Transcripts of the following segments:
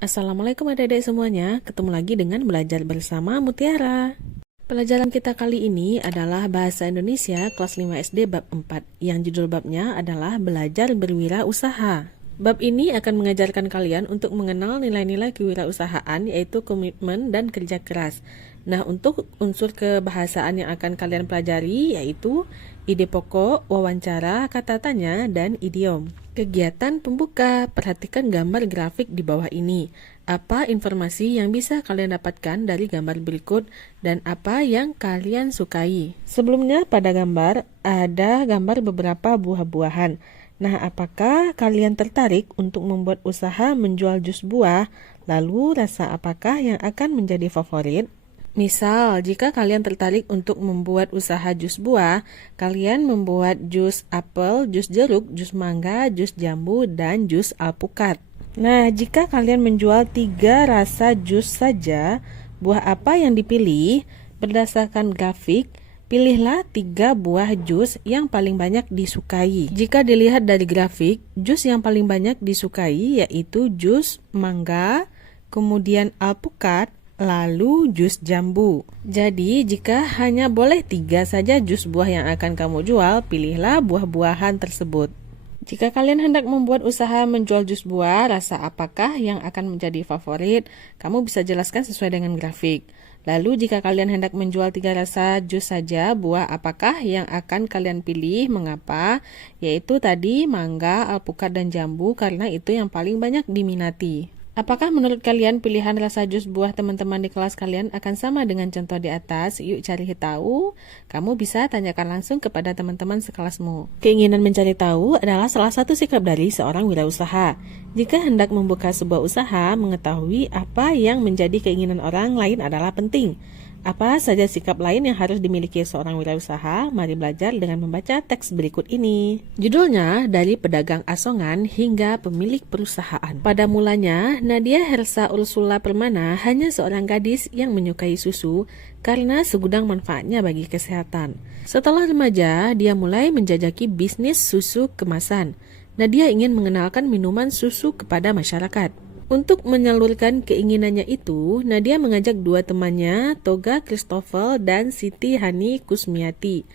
Assalamualaikum adik-adik semuanya, ketemu lagi dengan belajar bersama Mutiara. Pelajaran kita kali ini adalah Bahasa Indonesia kelas 5 SD bab 4, yang judul babnya adalah Belajar Berwirausaha. Bab ini akan mengajarkan kalian untuk mengenal nilai-nilai kewirausahaan, yaitu komitmen dan kerja keras. Nah, untuk unsur kebahasaan yang akan kalian pelajari yaitu ide pokok, wawancara, kata tanya, dan idiom. Kegiatan pembuka, perhatikan gambar grafik di bawah ini. Apa informasi yang bisa kalian dapatkan dari gambar berikut dan apa yang kalian sukai? Sebelumnya pada gambar ada gambar beberapa buah-buahan. Nah, apakah kalian tertarik untuk membuat usaha menjual jus buah? Lalu rasa apakah yang akan menjadi favorit? Misal, jika kalian tertarik untuk membuat usaha jus buah, kalian membuat jus apel, jus jeruk, jus mangga, jus jambu, dan jus alpukat. Nah, jika kalian menjual 3 rasa jus saja, buah apa yang dipilih? Berdasarkan grafik, pilihlah 3 buah jus yang paling banyak disukai. Jika dilihat dari grafik, jus yang paling banyak disukai yaitu jus mangga, kemudian alpukat, lalu jus jambu. Jadi, jika hanya boleh 3 saja jus buah yang akan kamu jual, pilihlah buah-buahan tersebut. Jika kalian hendak membuat usaha menjual jus buah, rasa apakah yang akan menjadi favorit? Kamu bisa jelaskan sesuai dengan grafik. Lalu jika kalian hendak menjual 3 rasa jus saja, buah apakah yang akan kalian pilih? Mengapa? Yaitu tadi mangga, alpukat, dan jambu karena itu yang paling banyak diminati. Apakah menurut kalian pilihan rasa jus buah teman-teman di kelas kalian akan sama dengan contoh di atas? Yuk cari tahu. Kamu bisa tanyakan langsung kepada teman-teman sekelasmu. Keinginan mencari tahu adalah salah satu sikap dari seorang wirausaha. Jika hendak membuka sebuah usaha, mengetahui apa yang menjadi keinginan orang lain adalah penting. Apa saja sikap lain yang harus dimiliki seorang wirausaha? Mari belajar dengan membaca teks berikut ini. Judulnya, Dari Pedagang Asongan Hingga Pemilik Perusahaan. Pada mulanya, Nadia Hersa Ursula Permana hanya seorang gadis yang menyukai susu karena segudang manfaatnya bagi kesehatan. Setelah remaja, dia mulai menjajaki bisnis susu kemasan. Nadia ingin mengenalkan minuman susu kepada masyarakat. Untuk menyalurkan keinginannya itu, Nadia mengajak 2 temannya, Toga Christopher dan Siti Hani Kusmiati.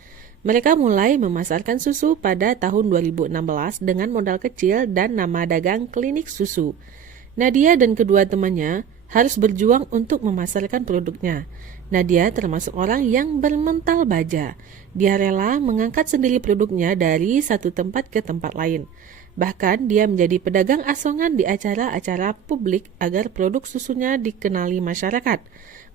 Mereka mulai memasarkan susu pada tahun 2016 dengan modal kecil dan nama dagang Klinik Susu. Nadia dan kedua temannya harus berjuang untuk memasarkan produknya. Nadia termasuk orang yang bermental baja. Dia rela mengangkat sendiri produknya dari satu tempat ke tempat lain. Bahkan dia menjadi pedagang asongan di acara-acara publik agar produk susunya dikenali masyarakat.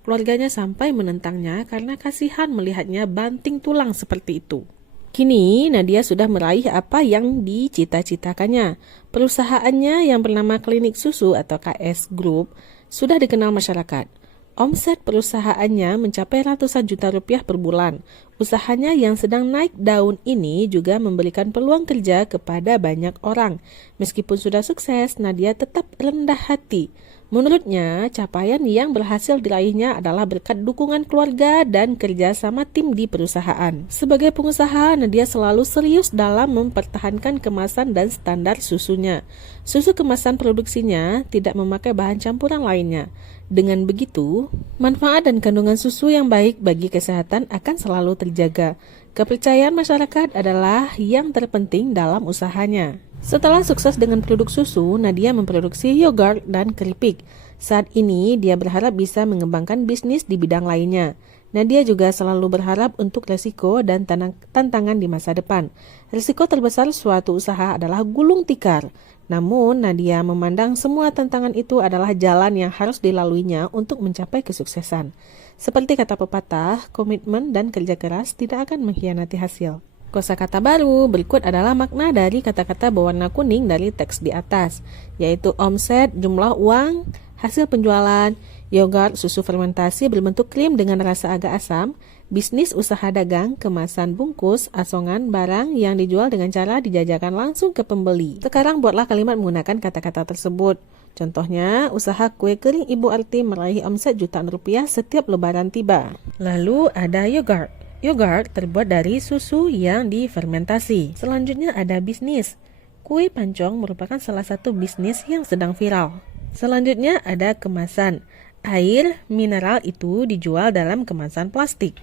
Keluarganya sampai menentangnya karena kasihan melihatnya banting tulang seperti itu. Kini Nadia sudah meraih apa yang dicita-citakannya. Perusahaannya yang bernama Klinik Susu atau KS Group sudah dikenal masyarakat. Omset perusahaannya mencapai ratusan juta rupiah per bulan. Usahanya yang sedang naik daun ini juga memberikan peluang kerja kepada banyak orang. Meskipun sudah sukses, Nadia tetap rendah hati. Menurutnya, capaian yang berhasil diraihnya adalah berkat dukungan keluarga dan kerja sama tim di perusahaan. Sebagai pengusaha, Nadia selalu serius dalam mempertahankan kemasan dan standar susunya. Susu kemasan produksinya tidak memakai bahan campuran lainnya. Dengan begitu, manfaat dan kandungan susu yang baik bagi kesehatan akan selalu terjaga. Kepercayaan masyarakat adalah yang terpenting dalam usahanya. Setelah sukses dengan produk susu, Nadia memproduksi yogurt dan keripik. Saat ini, dia berharap bisa mengembangkan bisnis di bidang lainnya. Nadia juga selalu berharap untuk resiko dan tantangan di masa depan. Risiko terbesar suatu usaha adalah gulung tikar. Namun, Nadia memandang semua tantangan itu adalah jalan yang harus dilaluinya untuk mencapai kesuksesan. Seperti kata pepatah, komitmen dan kerja keras tidak akan mengkhianati hasil. Kosakata baru berikut adalah makna dari kata-kata berwarna kuning dari teks di atas, yaitu omset, jumlah uang, hasil penjualan, yogurt, susu fermentasi berbentuk krim dengan rasa agak asam, bisnis usaha dagang, kemasan bungkus, asongan, barang yang dijual dengan cara dijajakan langsung ke pembeli. Sekarang buatlah kalimat menggunakan kata-kata tersebut. Contohnya, usaha kue kering Ibu Arti meraih omset jutaan rupiah setiap lebaran tiba. Lalu ada yogurt. Yogurt terbuat dari susu yang difermentasi. Selanjutnya ada bisnis. Kue pancong merupakan salah satu bisnis yang sedang viral. Selanjutnya ada kemasan. Air mineral itu dijual dalam kemasan plastik.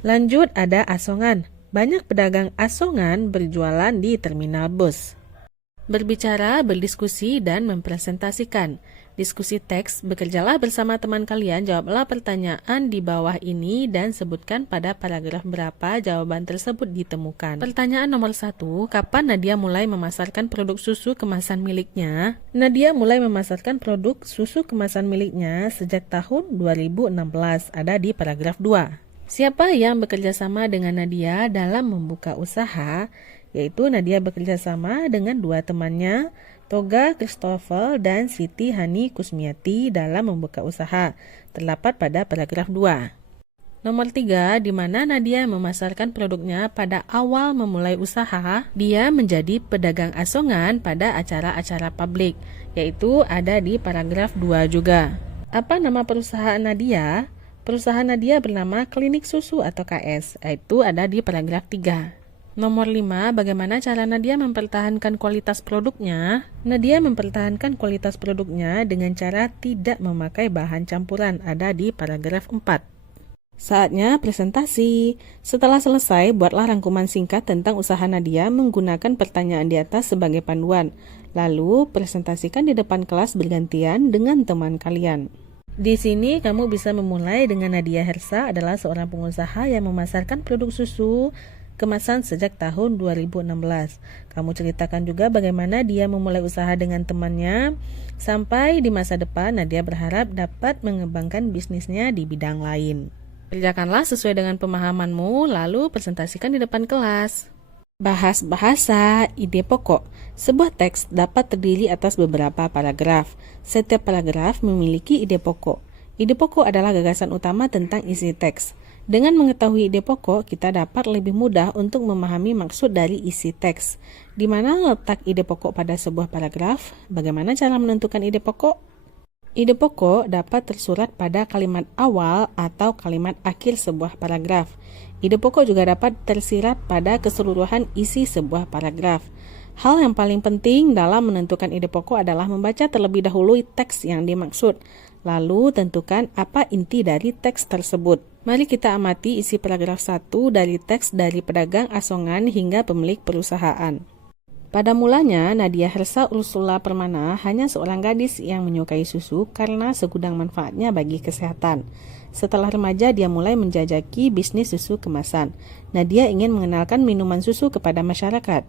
Lanjut ada asongan. Banyak pedagang asongan berjualan di terminal bus. Berbicara, berdiskusi, dan mempresentasikan. Diskusi teks, bekerjalah bersama teman kalian, jawablah pertanyaan di bawah ini dan sebutkan pada paragraf berapa jawaban tersebut ditemukan. Pertanyaan nomor 1, kapan Nadia mulai memasarkan produk susu kemasan miliknya? Nadia mulai memasarkan produk susu kemasan miliknya sejak tahun 2016, ada di paragraf 2. Siapa yang bekerja sama dengan Nadia dalam membuka usaha? Yaitu Nadia bekerja sama dengan dua temannya, Toga Christopher dan Siti Hani Kusmiati dalam membuka usaha, terdapat pada paragraf 2. Nomor 3, di mana Nadia memasarkan produknya pada awal memulai usaha, dia menjadi pedagang asongan pada acara-acara publik, yaitu ada di paragraf 2 juga. Apa nama perusahaan Nadia? Perusahaan Nadia bernama Klinik Susu atau KS, yaitu ada di paragraf 3. Nomor 5, bagaimana cara Nadia mempertahankan kualitas produknya? Nadia mempertahankan kualitas produknya dengan cara tidak memakai bahan campuran, ada di paragraf 4. Saatnya presentasi. Setelah selesai, buatlah rangkuman singkat tentang usaha Nadia menggunakan pertanyaan di atas sebagai panduan. Lalu, presentasikan di depan kelas bergantian dengan teman kalian. Di sini kamu bisa memulai dengan Nadia Hersa adalah seorang pengusaha yang memasarkan produk susu kemasan sejak tahun 2016. Kamu ceritakan juga bagaimana dia memulai usaha dengan temannya. Sampai di masa depan, Nadia berharap dapat mengembangkan bisnisnya di bidang lain. Kerjakanlah sesuai dengan pemahamanmu, lalu presentasikan di depan kelas. Bahas bahasa, ide pokok. Sebuah teks dapat terdiri atas beberapa paragraf. Setiap paragraf memiliki ide pokok. Ide pokok adalah gagasan utama tentang isi teks. Dengan mengetahui ide pokok, kita dapat lebih mudah untuk memahami maksud dari isi teks. Di mana letak ide pokok pada sebuah paragraf? Bagaimana cara menentukan ide pokok? Ide pokok dapat tersurat pada kalimat awal atau kalimat akhir sebuah paragraf. Ide pokok juga dapat tersirat pada keseluruhan isi sebuah paragraf. Hal yang paling penting dalam menentukan ide pokok adalah membaca terlebih dahulu teks yang dimaksud. Lalu tentukan apa inti dari teks tersebut. Mari kita amati isi paragraf 1 dari teks dari pedagang asongan hingga pemilik perusahaan. Pada mulanya, Nadia Hersa Ursula Permana hanya seorang gadis yang menyukai susu karena segudang manfaatnya bagi kesehatan. Setelah remaja, dia mulai menjajaki bisnis susu kemasan. Nadia ingin mengenalkan minuman susu kepada masyarakat.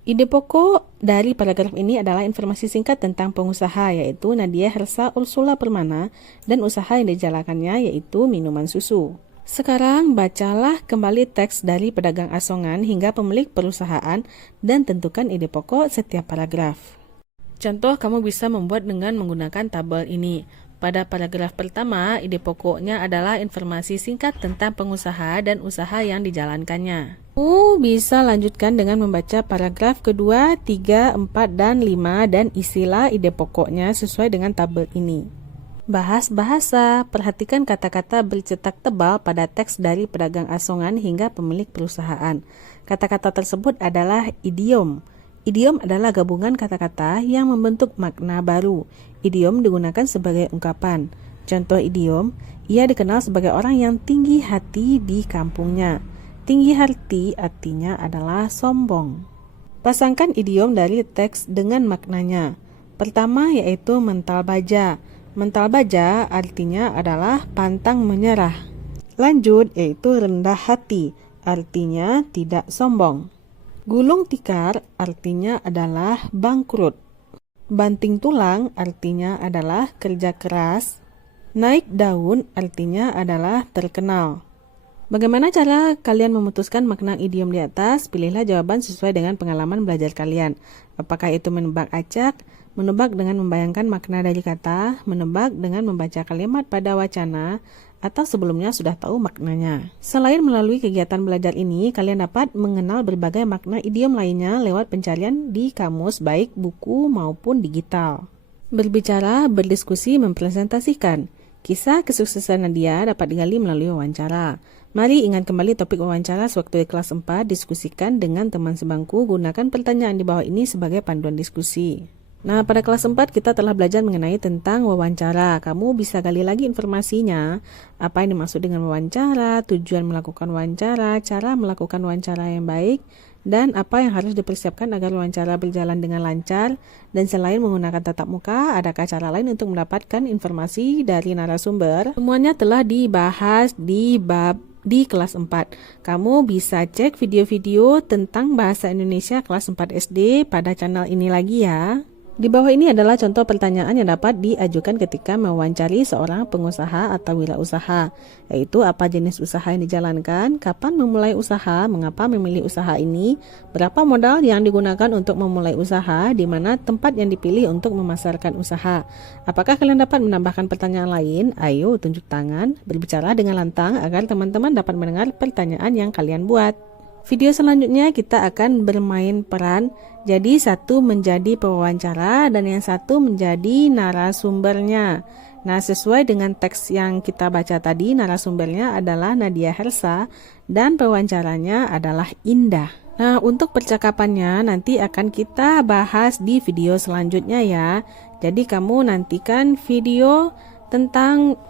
Ide pokok dari paragraf ini adalah informasi singkat tentang pengusaha, yaitu Nadia Hersa Ursula Permana, dan usaha yang dijalankannya yaitu minuman susu. Sekarang bacalah kembali teks dari pedagang asongan hingga pemilik perusahaan dan tentukan ide pokok setiap paragraf. Contoh kamu bisa membuat dengan menggunakan tabel ini. Pada paragraf pertama, ide pokoknya adalah informasi singkat tentang pengusaha dan usaha yang dijalankannya. Bisa lanjutkan dengan membaca paragraf kedua, 3, 4, dan 5 dan isilah ide pokoknya sesuai dengan tabel ini. Bahas bahasa, perhatikan kata-kata bercetak tebal pada teks dari pedagang asongan hingga pemilik perusahaan. Kata-kata tersebut adalah idiom. Idiom adalah gabungan kata-kata yang membentuk makna baru. Idiom digunakan sebagai ungkapan. Contoh idiom, ia dikenal sebagai orang yang tinggi hati di kampungnya. Tinggi hati artinya adalah sombong. Pasangkan idiom dari teks dengan maknanya. Pertama yaitu mental baja. Mental baja artinya adalah pantang menyerah. Lanjut yaitu rendah hati, artinya tidak sombong. Gulung tikar artinya adalah bangkrut. Banting tulang artinya adalah kerja keras. Naik daun artinya adalah terkenal. Bagaimana cara kalian memutuskan makna idiom di atas? Pilihlah jawaban sesuai dengan pengalaman belajar kalian. Apakah itu menebak acak, menebak dengan membayangkan makna dari kata, menebak dengan membaca kalimat pada wacana, atau sebelumnya sudah tahu maknanya. Selain melalui kegiatan belajar ini, kalian dapat mengenal berbagai makna idiom lainnya lewat pencarian di kamus baik buku maupun digital. Berbicara, berdiskusi, mempresentasikan. Kisah kesuksesan Nadia dapat digali melalui wawancara. Mari ingat kembali topik wawancara sewaktu di kelas 4, diskusikan dengan teman sebangku, gunakan pertanyaan di bawah ini sebagai panduan diskusi. Nah, pada kelas 4 kita telah belajar mengenai tentang wawancara. Kamu bisa gali lagi informasinya, apa yang dimaksud dengan wawancara, tujuan melakukan wawancara, cara melakukan wawancara yang baik, dan apa yang harus dipersiapkan agar wawancara berjalan dengan lancar. Dan selain menggunakan tatap muka, adakah cara lain untuk mendapatkan informasi dari narasumber? Semuanya telah dibahas di kelas 4. Kamu bisa cek video-video tentang bahasa Indonesia kelas 4 SD pada channel ini lagi ya. Di bawah ini adalah contoh pertanyaan yang dapat diajukan ketika mewawancari seorang pengusaha atau wirausaha, yaitu apa jenis usaha yang dijalankan, kapan memulai usaha, mengapa memilih usaha ini, berapa modal yang digunakan untuk memulai usaha, di mana tempat yang dipilih untuk memasarkan usaha. Apakah kalian dapat menambahkan pertanyaan lain? Ayo tunjuk tangan, berbicara dengan lantang agar teman-teman dapat mendengar pertanyaan yang kalian buat. Video selanjutnya kita akan bermain peran, jadi satu menjadi pewawancara dan yang satu menjadi narasumbernya. Nah, sesuai dengan teks yang kita baca tadi, narasumbernya adalah Nadia Hersa dan pewawancaranya adalah Indah. Nah, untuk percakapannya nanti akan kita bahas di video selanjutnya ya. Jadi kamu nantikan video tentang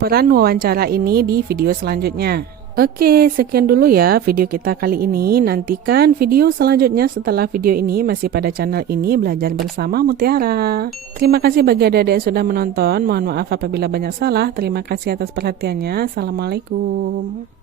peran wawancara ini di video selanjutnya. Oke, sekian dulu ya video kita kali ini. Nantikan video selanjutnya setelah video ini masih pada channel ini, Belajar Bersama Mutiara. Terima kasih bagi adik-adik yang sudah menonton. Mohon maaf apabila banyak salah. Terima kasih atas perhatiannya. Assalamualaikum.